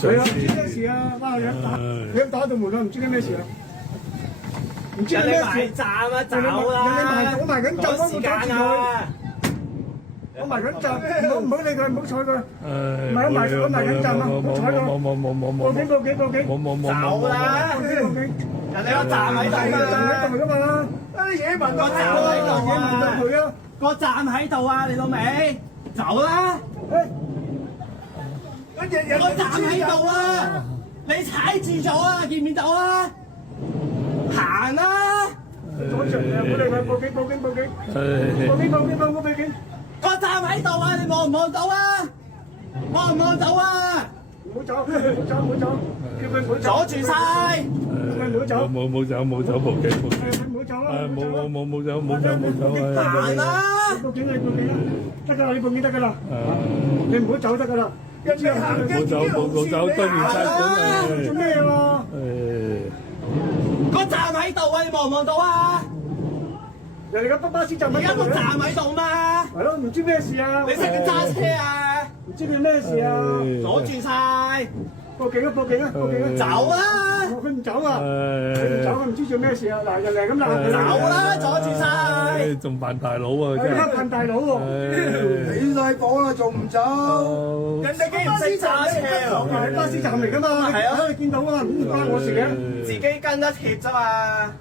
係啊，唔知咩事啊！哇，你打到門啦，唔知咩事啊！唔知咩事。站啊，走啦！我埋緊站，我冇阻住佢。我埋緊站，唔好理佢，唔好睬佢。唔係我埋緊站啊，唔好睬佢。報警！走啦！人哋個站喺度㗎嘛，啲野民個站喺度啊！個站喺度啊！你老味，走啦！個站喺度啊！你踩住咗啊！見唔見到啊？行啦！阻住啊！我哋去報警！個站喺度啊！你望唔望到啊？望唔望到啊？唔好走！叫佢唔好走！阻住晒！冇走，報警！唔好走啦！冇走！行啦！報警啦！得㗎啦，你報警得㗎啦，你唔好走得㗎啦。冇走，對面差館做咩啊？個站喺度啊！你望唔望到啊？人哋個巴士站而家個站喺度嘛？係咯，唔知咩事啊？你識唔識揸車啊？唔知佢咩事啊？阻住晒！報警啊！走啦！佢唔走啊！佢唔走，唔知做咩事啊！嗱，人嚟咁啦，走啦！阻住晒！仲扮大佬啊！真係扮大佬喎！起晒火啦，仲唔走？人哋竟然識揸車喎！巴士站嚟㗎嘛？係啊，你見到啊嘛，唔關我事嘅。自己跟得貼啫嘛。